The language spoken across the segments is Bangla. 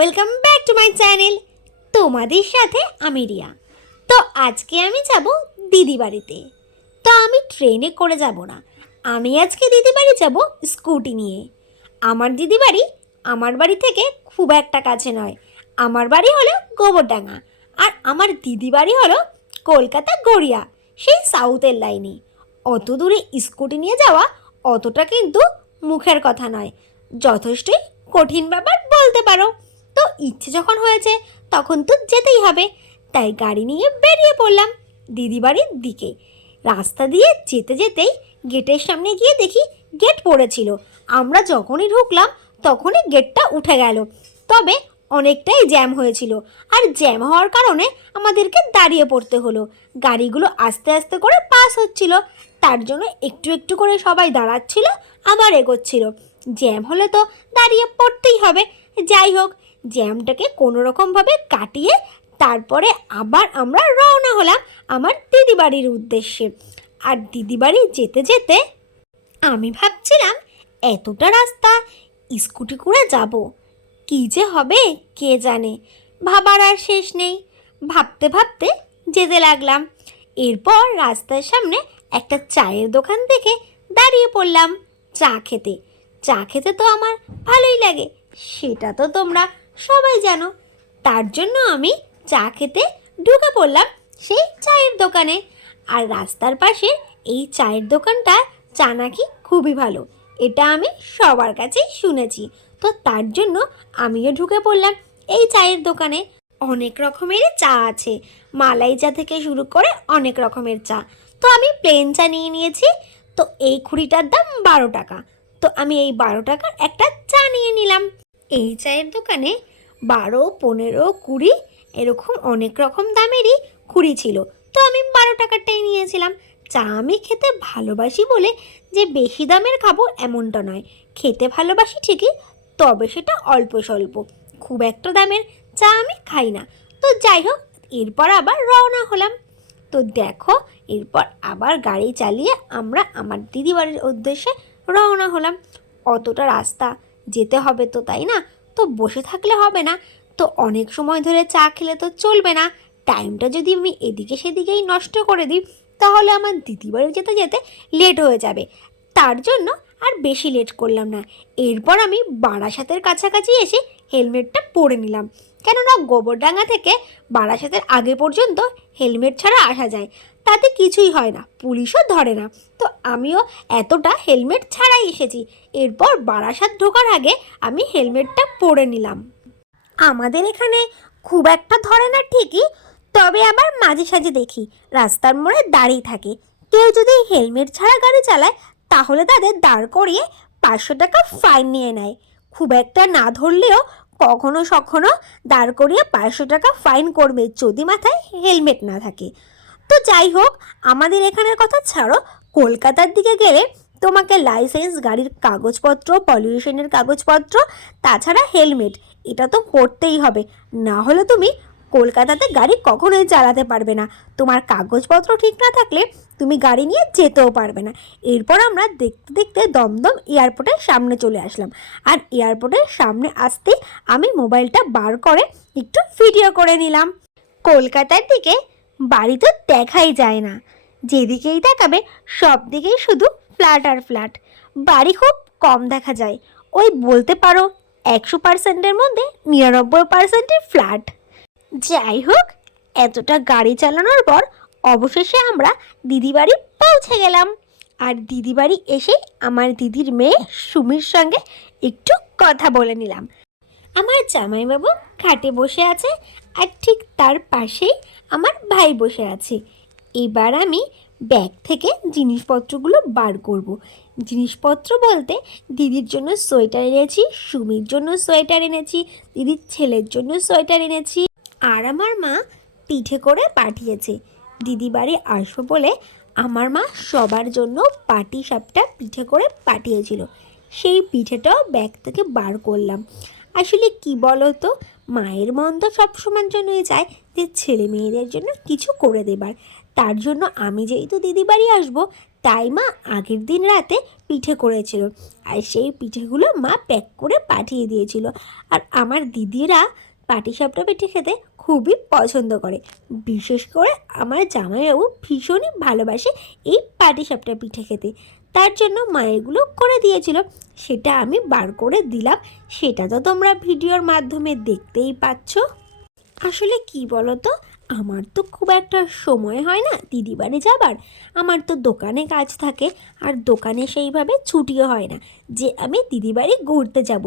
Welcome back to my channel. তোমাদের সাথে আমি রিয়া। তো আজকে আমি যাব দিদি বাড়িতে। তো আমি ট্রেনে করে যাব না, আমি আজকে দিদি বাড়ি যাব স্কুটি নিয়ে। আমার দিদি বাড়ি আমার বাড়ি থেকে খুব একটা কাছে নয়। আমার বাড়ি হলো গোবরডাঙ্গা, আর আমার দিদি বাড়ি হলো কলকাতা গড়িয়া, সেই সাউথের লাইনে। অত দূরে স্কুটি নিয়ে যাওয়া অতটা কিন্তু মুখের কথা নয়, যথেষ্টই কঠিন ব্যাপার বলতে পারো। তো ইচ্ছে যখন হয়েছে তখন তো যেতেই হবে, তাই গাড়ি নিয়ে বেরিয়ে পড়লাম দিদি বাড়ির দিকে। রাস্তা দিয়ে যেতে যেতেই গেটের সামনে গিয়ে দেখি গেট পড়েছিল। আমরা যখনই ঢুকলাম তখনই গেটটা উঠে গেল, তবে অনেকটাই জ্যাম হয়েছিল, আর জ্যাম হওয়ার কারণে আমাদেরকে দাঁড়িয়ে পড়তে হলো। গাড়িগুলো আস্তে আস্তে করে পাস হচ্ছিল, তার জন্য একটু একটু করে সবাই দাঁড়াচ্ছিল আবার এগোচ্ছিল। জ্যাম হলে তো দাঁড়িয়ে পড়তেই হবে। যাই হোক, জ্যামটাকে কোনো রকমভাবে কাটিয়ে তারপরে আবার আমরা রওনা হলাম আমার দিদি বাড়ির উদ্দেশ্যে। আর দিদি বাড়ি যেতে যেতে আমি ভাবছিলাম, এতটা রাস্তা স্কুটি করে যাব, কী যে হবে কে জানে। ভাবার আর শেষ নেই, ভাবতে ভাবতে যেতে লাগলাম। এরপর রাস্তার সামনে একটা চায়ের দোকান দেখে দাঁড়িয়ে পড়লাম চা খেতে। চা খেতে তো আমার ভালোই লাগে, সেটা তো তোমরা সবাই জানো। তার জন্য আমি চা খেতে ঢুকে পড়লাম সেই চায়ের দোকানে। আর রাস্তার পাশে এই চায়ের দোকানটা চা নাকি খুবই ভালো, এটা আমি সবার কাছেই শুনেছি। তো তার জন্য আমিও ঢুকে পড়লাম এই চায়ের দোকানে। অনেক রকমের চা আছে, মালাই চা থেকে শুরু করে অনেক রকমের চা। তো আমি প্লেন চা নিয়ে নিয়েছি। তো এই খুঁড়িটার দাম 12 টাকা। তো আমি এই 12 টাকার একটা চা নিয়ে নিলাম। এই চায়ের দোকানে 12, 15, 20 এরকম অনেক রকম দামেরই খুঁড়ি ছিল। তো আমি 12 টাকারটাই নিয়েছিলাম। চা আমি খেতে ভালোবাসি বলে যে বেশি দামের খাবো এমনটা নয়, খেতে ভালোবাসি ঠিকই, তবে সেটা অল্প স্বল্প, খুব একটা দামের চা আমি খাই না। তো যাই হোক, এরপর আবার রওনা হলাম। তো দেখো, এরপর আবার গাড়ি চালিয়ে আমরা আমার দিদি বাড়ির উদ্দেশ্যে রওনা হলাম। অতটা রাস্তা যেতে হবে তো, তাই না? তো বসে থাকলে হবে না, তো অনেক সময় ধরে চা খেলে তো চলবে না। টাইমটা যদি আমি এদিকে সেদিকেই নষ্ট করে দিই তাহলে আমার দিদি বাড়ি যেতে যেতে লেট হয়ে যাবে। তার জন্য আর বেশি লেট করলাম না। এরপর আমি বারাসাতের কাছাকাছি এসে হেলমেটটা পরে নিলাম, কেননা গোবরডাঙ্গা থেকে বারাসাতের আগে পর্যন্ত হেলমেট ছাড়া আসা যায়, তাতে কিছুই হয় না, পুলিশও ধরে না। তো আমিও এতটা হেলমেট ছাড়াই এসেছি। এরপর বারাসাত ঢোকার আগে আমি হেলমেটটা পরে নিলাম। আমাদের এখানে খুব একটা ধরে না ঠিকই, তবে আবার মাঝে সাঝে দেখি রাস্তার মোড়ে দাঁড়িয়ে থাকে। কেউ যদি হেলমেট ছাড়া গাড়ি চালায় তাহলে তাদের দাঁড় করিয়ে 500 টাকা ফাইন নিয়ে নেয়। খুব একটা না ধরলেও কখনো সখনো দাঁড় করিয়ে 500 টাকা ফাইন করবে যদি মাথায় হেলমেট না থাকে। তো যাই হোক, আমাদের এখানের কথা ছাড়ো, কলকাতার দিকে গেলে তোমাকে লাইসেন্স, গাড়ির কাগজপত্র, পলিউশনের কাগজপত্র, তাছাড়া হেলমেট, এটা তো করতেই হবে। না হলে তুমি কলকাতাতে গাড়ি কখনোই চালাতে পারবে না। তোমার কাগজপত্র ঠিক না থাকলে তুমি গাড়ি নিয়ে যেতেও পারবে না। এরপর আমরা দেখতে দেখতে দমদম এয়ারপোর্টের সামনে চলে আসলাম। আর এয়ারপোর্টের সামনে আসতেই আমি মোবাইলটা বার করে একটু ভিডিও করে নিলাম। কলকাতার দিকে বাড়ি তো দেখাই যায় না, যেদিকেই দেখাবে সব দিকেই শুধু ফ্ল্যাট আর ফ্ল্যাট, বাড়ি খুব কম দেখা যায়। ওই বলতে পারো 100%-এর মধ্যে 99%ই ফ্ল্যাট। যাই হোক, এতটা গাড়ি চালানোর পর অবশেষে আমরা দিদি বাড়ি পৌঁছে গেলাম। আর দিদি বাড়ি এসে আমার দিদির মেয়ে সুমির সঙ্গে একটু কথা বলে নিলাম। আমার জামাইবাবু খাটে বসে আছে, আর ঠিক তার পাশেই আমার ভাই বসে আছে। এবার আমি ব্যাগ থেকে জিনিসপত্রগুলো বার করব। জিনিসপত্র বলতে দিদির জন্য সোয়েটার এনেছি, সুমির জন্য সোয়েটার এনেছি, দিদির ছেলের জন্য সোয়েটার এনেছি, আর আমার মা পিঠে করে পাঠিয়েছে। দিদি বাড়ি আসবো বলে আমার মা সবার জন্য পাটি সাপটা পিঠে করে পাঠিয়েছিল। সেই পিঠেটাও ব্যাগ থেকে বার করলাম। আসলে কি বলো তো, মায়ের মন তো সবসময়ের জন্যই চায় যে ছেলে মেয়েদের জন্য কিছু করে দেবার। তার জন্য আমি যেহেতু দিদি বাড়ি আসবো, তাই মা আগের দিন রাতে পিঠে করেছিল, আর সেই পিঠেগুলো মা প্যাক করে পাঠিয়ে দিয়েছিল। আর আমার দিদিরা পাটিসাপটা পিঠে খেতে খুবই পছন্দ করে। বিশেষ করে আমার জামাইবাবু ভীষণই ভালোবাসে এই পাটিসাপটা পিঠে খেতে। তার জন্য মা এগুলো করে দিয়েছিল, সেটা আমি বার করে দিলাম। সেটা তো তোমরা ভিডিওর মাধ্যমে দেখতেই পাচ্ছ। আসলে কি বলো তো, আমার তো খুব একটা সময় হয় না দিদি বাড়ি যাবার। আমার তো দোকানে কাজ থাকে, আর দোকানে সেইভাবে ছুটিও হয় না যে আমি দিদি বাড়ি ঘুরতে যাব।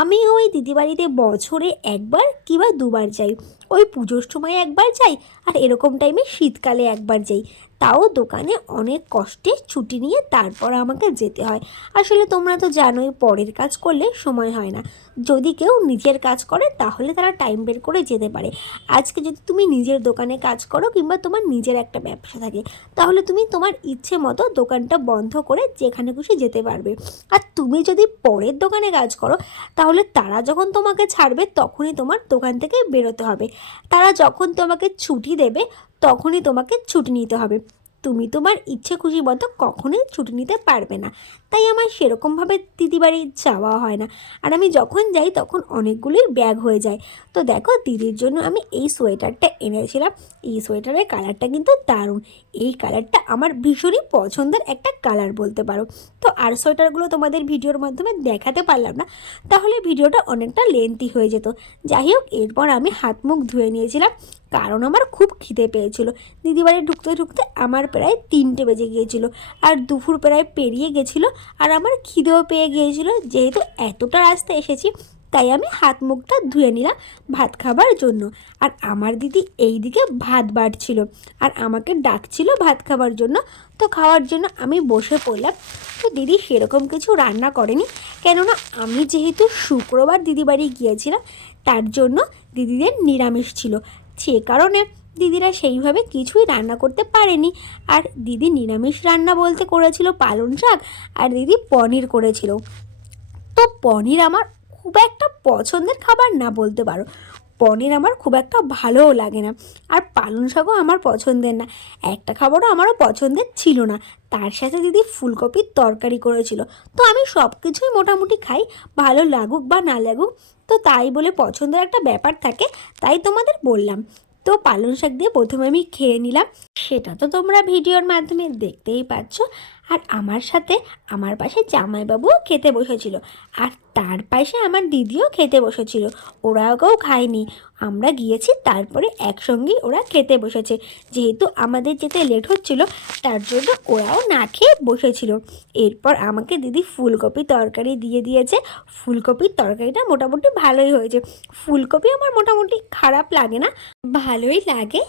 আমি ওই দিদি বাড়িতে বছরে একবার কিংবা দুবার যাই। ওই পুজোর সময় একবার যাই, আর এরকম টাইমে শীতকালে একবার যাই। তাও দোকানে অনেক কষ্টে ছুটি নিয়ে তারপর আমাকে যেতে হয়। আসলে তোমরা তো জানোই, পরের কাজ করলে সময় হয় না। যদি কেউ নিজের কাজ করে তাহলে তারা টাইম বের করে যেতে পারে। আজকে যদি তুমি নিজের দোকানে কাজ করো কিংবা তোমার নিজের একটা ব্যবসা থাকে, তাহলে তুমি তোমার ইচ্ছে মতো দোকানটা বন্ধ করে যেখানে খুশি যেতে পারবে। আর তুমি যদি পরের দোকানে কাজ করো, তাহলে তারা যখন তোমাকে ছাড়বে তখনই তোমার দোকান থেকে বেরোতে হবে। তারা যখন তোমাকে ছুটি দেবে তখনই তোমাকে ছুটি নিতে হবে। তুমি তোমার ইচ্ছে খুশি মতো কখনোই ছুটি নিতে পারবে না। তাই আমার সেরকমভাবে দিদি বাড়ি যাওয়া হয় না। আর আমি যখন যাই তখন অনেকগুলির ব্যাগ হয়ে যায়। তো দেখো, দিদির জন্য আমি এই সোয়েটারটা এনেছিলাম। এই সোয়েটারের কালারটা কিন্তু দারুণ। এই কালারটা আমার ভীষণই পছন্দের একটা কালার বলতে পারো। তো আর সোয়েটারগুলো তোমাদের ভিডিওর মাধ্যমে দেখাতে পারলাম না, তাহলে ভিডিওটা অনেকটা লেন্থি হয়ে যেত। যাই হোক, এরপর আমি হাত মুখ ধুয়ে নিয়েছিলাম, কারণ আমার খুব খিদে পেয়েছিল। দিদিবাড়ি ঢুকতে ঢুকতে আমার প্রায় 3টে বেজে গিয়েছিল, আর দুপুর প্রায় পেরিয়ে গেছিলো। আর আমার খিদেও পেয়ে গিয়েছিল। যেহেতু এতটা রাস্তা এসেছি, তাই আমি হাত মুখটা ধুয়ে নিলাম ভাত খাবার জন্য। আর আমার দিদি এই দিকে ভাত বাড়ছিল আর আমাকে ডাকছিল ভাত খাবার জন্য। তো খাওয়ার জন্য আমি বসে পড়লাম। তো দিদি সেরকম কিছু রান্না করেনি, কেননা আমি যেহেতু শুক্রবার দিদি বাড়ি গিয়েছিলাম, তার জন্য দিদিদের নিরামিষ ছিল। সে কারণে দিদিরা সেইভাবে কিছুই রান্না করতে পারেনি। আর দিদি নিরামিষ রান্না বলতে করেছিল পালং শাক, আর দিদি পনির করেছিল। তো পনির আমার খুব একটা পছন্দের খাবার না বলতে পারো। পনির আমার খুব একটা ভালোও লাগে না, আর পালং শাকও আমার পছন্দের না। একটা খাবারও আমারও পছন্দের ছিল না। তার সাথে দিদি ফুলকপির তরকারি করেছিল। তো আমি সব কিছুই মোটামুটি খাই, ভালো লাগুক বা না লাগুক। তো তাই বলে পছন্দের একটা ব্যাপার থাকে, তাই তোমাদের বললাম। তো পালং শাক দিয়ে প্রথমে আমি খেয়ে নিলাম, সেটা তো তোমরা ভিডিওর মাধ্যমে দেখতেই পাচ্ছ। আর আমার সাথে আমার পাশে জামাইবাবুও খেতে বসেছিল, আর তার পাশে আমার দিদিও খেতে বসেছিল। ওরাও কেউ খায়নি, আমরা গিয়েছি তারপরে একসঙ্গেই ওরা খেতে বসেছে। যেহেতু আমাদের যেতে লেট হচ্ছিল, তার জন্য ওরাও না খেয়ে বসেছিল। এরপর আমাকে দিদি ফুলকপি তরকারি দিয়ে দিয়েছে। ফুলকপির তরকারিটা মোটামুটি ভালোই হয়েছে। ফুলকপি আমার মোটামুটি খারাপ লাগে না, ভালোই লাগে।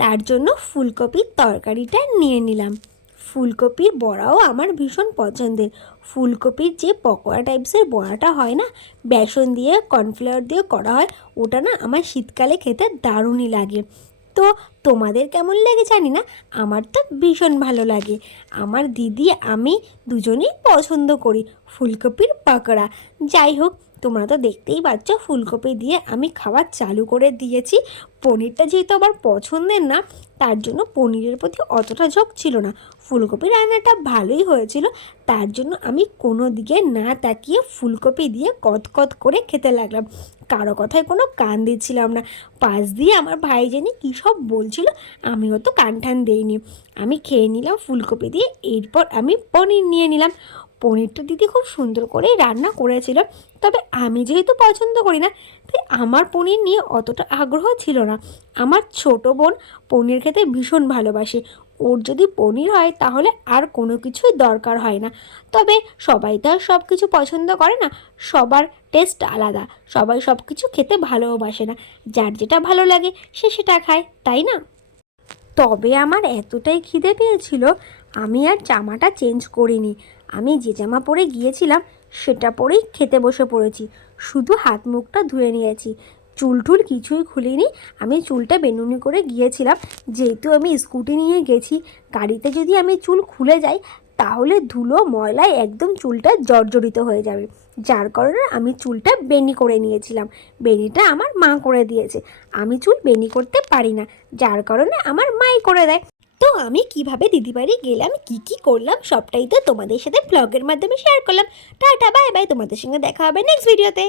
তার জন্য ফুলকপির তরকারিটা নিয়ে নিলাম। ফুলকপির বড়াও আমার ভীষণ পছন্দের। ফুলকপির যে পকোড়া টাইপসের বড়াটা হয় না, বেসন দিয়ে কর্নফ্লাওয়ার দিয়ে করা হয়, ওটা না আমার শীতকালে খেতে দারুণই লাগে। তো তোমাদের কেমন লাগে জানি না, আমার তো ভীষণ ভালো লাগে। আমার দিদি আমি দুজনেই পছন্দ করি ফুলকপির পকোড়া। যাই হোক, তোমরা তো দেখতেই পাচ্ছ ফুলকপি দিয়ে আমি খাবার চালু করে দিয়েছি। পনিরটা যেহেতু আমার পছন্দের না, তার জন্য পনিরের প্রতি অতটা ঝোঁক ছিল না। ফুলকপি রান্নাটা ভালোই হয়েছিল, তার জন্য আমি কোনো দিকে না তাকিয়ে ফুলকপি দিয়ে কত করে খেতে লাগলাম। কারো কথায় কোনো কান দিচ্ছিলাম না। পাশ দিয়ে আমার ভাই জানি কী সব বলছিল, আমিও তো কান টান দিইনি। আমি খেয়ে নিলাম ফুলকপি দিয়ে। এরপর আমি পনির নিয়ে নিলাম। পনিরটা দিদি খুব সুন্দর করে রান্না করেছিল, তবে আমি যেহেতু পছন্দ করি না, তাই আমার পনির নিয়ে অতটা আগ্রহ ছিল না। আমার ছোট বোন পনির খেতে ভীষণ ভালোবাসে। ওর যদি পনির হয় তাহলে আর কোনো কিছুই দরকার হয় না। তবে সবাই তো আর সব কিছু পছন্দ করে না, সবার টেস্ট আলাদা। সবাই সব কিছু খেতে ভালোবাসে না, যার যেটা ভালো লাগে সে সেটা খায়, তাই না? তবে আমার এতটাই খিদে পেয়েছিল, আমি আর জামাটা চেঞ্জ করিনি। আমি যে জামা পরে গিয়েছিলাম সেটা পরেই খেতে বসে পড়েছি। শুধু হাত মুখটা ধুয়ে নিয়েছি, চুল টুল কিছুই খুলিনি। আমি চুলটা বেনুনি করে গিয়েছিলাম, যেহেতু আমি স্কুটি নিয়ে গেছি। গাড়িতে যদি আমি চুল খুলে যাই তাহলে ধুলো ময়লায় একদম চুলটা জর্জরিত হয়ে যাবে। যার কারণে আমি চুলটা বেনি করে নিয়েছিলাম। বেনিটা আমার মা করে দিয়েছে। আমি চুল বেনি করতে পারি না, যার কারণে আমার মাই করে দেয়। তো আমি কিভাবে দিদি বাড়ি গেলাম, কি কি করলাম, সবটাই তো তোমাদের সাথে ব্লগের মাধ্যমে শেয়ার করলাম। টাটা, বাই বাই, তোমাদের সঙ্গে দেখা হবে নেক্সট ভিডিওতে।